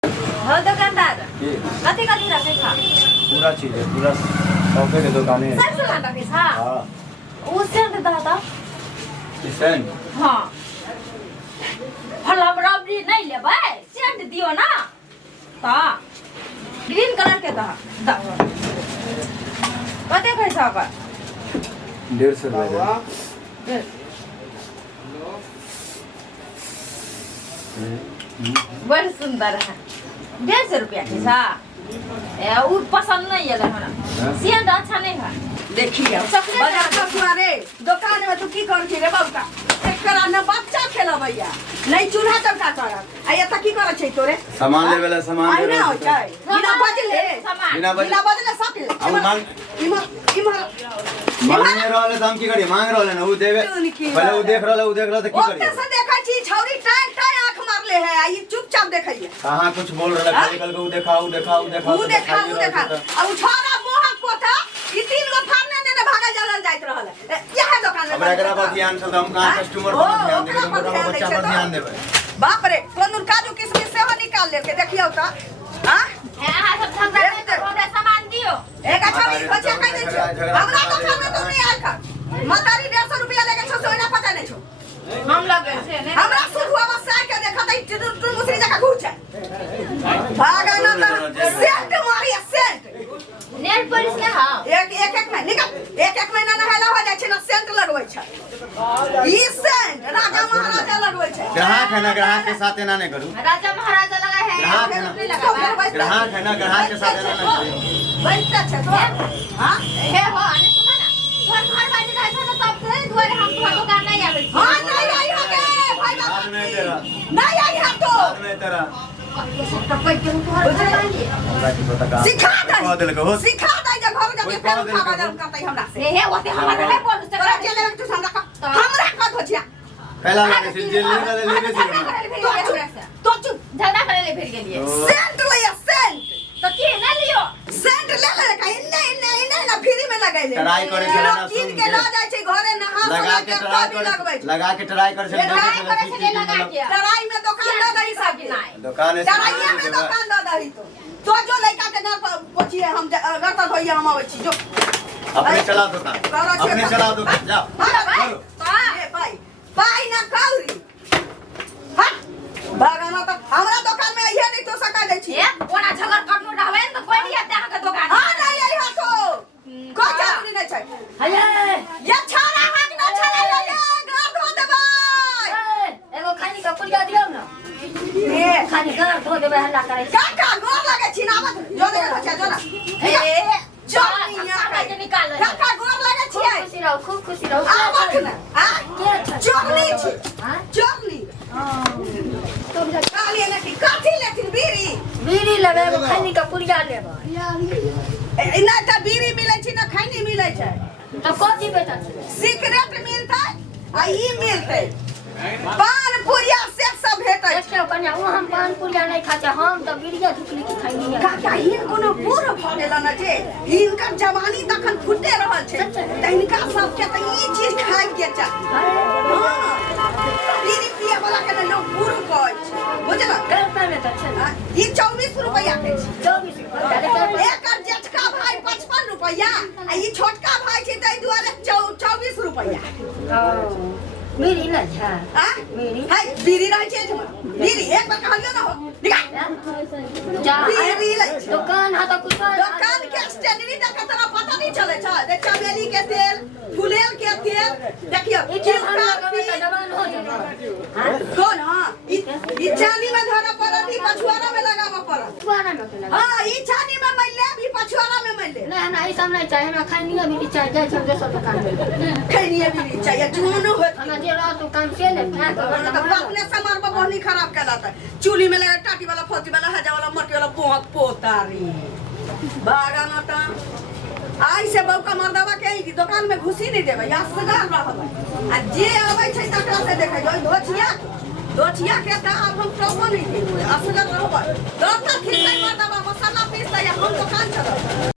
हो दुकानदार के कति कति रखे छ पूरा चीज है पूरा शॉपे के दुकान है सब सामान रखे छ हाँ उ सेंट दा त सेंट हां फलम रबड़ी नहीं लेबै सेंट दियो ना त ग्रीन कलर के दा कते पैसा का 150 रुपए बड़ सुंदर है 150 रुपया के सा उ पसंद नहीं है हमरा सेंट अच्छा नहीं है देखिए बाजार का पुराने दुकान में तू की कर छी रे बाबूका एकरा न बच्चा खेलबैया नहीं चूल्हा चौका करत आ एत की कर छै तोरे सामान लेवे ला सामान आई ना हो छै बिना बजले बिना बिना बजले सब अब मांग इमर मांगने रहले त हम की करी मांग रहले ना उ देवे पहले उ देख रहले त की करी ओते से देखै छी छौरी टाइ टाइ आंख मारले है आ ई चुपचाप देखैया कहां कुछ बोल रहले खाली कल के उ देखा उ देखा आ उ छोरा मोहक पोता ई तीन गो फारने ने भागा जलन जाइत रहल यह दुकान में अब एकरा पर ध्यान से हम कहां कस्टमर पर ध्यान देबे मोटा बच्चा पर ध्यान देबे बाप रे कोन काजू किशमिश से हो निकाल लेके देखियो त हां हां सब झगड़ा नहीं तो हमरा सामान दियो एक अच्छा नहीं बच्चा कह दे छ हमरा दुकान में तू नहीं आल कर मतारी 150 रुपया लेके छो सोना पता नहीं छो हम लगे छे नहीं हमरा शुरू अवस्था के देखत तू मुसरी जगह घुस जाए भागा ना सेंट मारी सेंट नेल पॉलिश के हां एक महीना नहला हो जाय छै ना सेंट लगबै छै ई सेंट राजा महाराजा लगबै छै ग्राहक है ना ग्राहक के साथ एना नहीं करू राजा महाराजा लगा है ग्राहक है ना ग्राहक है ना ग्राहक के साथ एना नहीं करू बैठता छै तो हां हे हो अने सुना ना घर बाजी रहे छ ना तब से दुआरे हम घर दुकान नहीं आबै छी हां नहीं आई हो के भाई बाद में तेरा नहीं आई हम तो बाद में तेरा टपक के घर बनाइए हमरा की पता का सिखा कह देल के हो दे सिखा दे जे घर जाके फेर खावा जरूर करतै हमरा से हे ओते हमरा नहीं बोलू से तोरा जे लेबे तू हमरा का खोजिया पहला लगे से जे लेबे से तो चुप झगड़ा करे ले फिर गेलिए सेंट ले सेंट तो की ना लियो सेंट ले कहीं नहीं ना फ्री में लगाई ले ट्राई करे से ना किन के ला जाय छै घरे नहा लगा के ट्राई कर लगबै लगा के ट्राई कर से ट्राई करे से ले लगा के लड़ाई में दुकान द दही सब नहीं दुकान लड़ाई में दुकान द दही तो जो लड़का के घर पर पहुंचिए हम गरता होइए हम आबै छी जो अपने चला दुकान अपने चला दुकान जा पाई ना कौरी भागाना तो हमरा दुकान में आइए नहीं तो सका दे छी ओना झगड़ कटनो रहबे न तो कोई नहीं आते अहाँ के दुकान हां नहीं आई हां तो को जरूरी नहीं छै हये ये छाड़ा हक ना छाड़ा ले घर धो देबै एगो खानी का पुलिया दियो ना ए खानी घर धो देबे हल्ला करे का गोर लगे छी ना जो दे अच्छा जो ना ए चोनिया के निकाल का गोर लगे छी खूब खुशी रहो आबक ना आ चोरनी छी हां चोरनी तो काली ने की काठी लेकिन बीड़ी लेबे एगो खानी का पुलिया लेबे ना त बीड़ी मिलै छै ना खैनी मिलै छै तो कथी बेटा छै सिगरेट मिलतै आ ई मिलतै पान पुरिया से सब भेटै छै देखियो कन्या वो हम पान पुलिया नहीं खाते हम तो बीड़िया झुकली की खाई नहीं काका हिन कोनो बूढ़ भ गेल न जे हिनकर जवानी तखन फुटे रहल छै तहिनका सबके त ई चीज खाय के चाही बीड़ी पिए वाला के लोग बूढ़ कहै छै बुझल करता में तो छै ई 24 रुपया के छै 24 रुपया एकर जेठका भाई 55 रुपया आ ई छोटका भाई छै तै दुआरे 24 रुपया बीड़ी नहीं है आ बीड़ी हाय बीड़ी रहै छै बीड़ी एक बार कहलियो ना हो निकाल जा बीड़ी ले दुकान है तो कुछ दुकान के स्टैंडरी देख के तोरा पता नहीं चले छ देख चमेली के तेल फुलेल के तेल देखियो जवान हो जाए कौन हां ई चानी में धरा पड़त ई पछुआरा में लगावा पड़त दुकान में तो लगा हां ई चानी में मैले भी पछुआरा में मैले नहीं नहीं सब नहीं चाहिए हमें खानी है बीड़ी चाहिए जब जैसा दुकान में खैनिए भी चाहिए जुनू हो हमें जे रहा तो काम से ले फेंक तो अपने समार में बहनी खराब कर लाता चूल्ही में लगा टाटी वाला फोती वाला हजा वाला मट्टी वाला बहुत पोतारी भागा ना ता आई से बौका मर्दावा के ई दुकान में घुसी नहीं देबे या सगार रहबे आ जे आबै छै तकरा से देखै जो दोछिया के त अब हम टोको नहीं देबे असगर रहबे दोसर खिलै मर्दावा मसाला पीस या हम दुकान चलाबे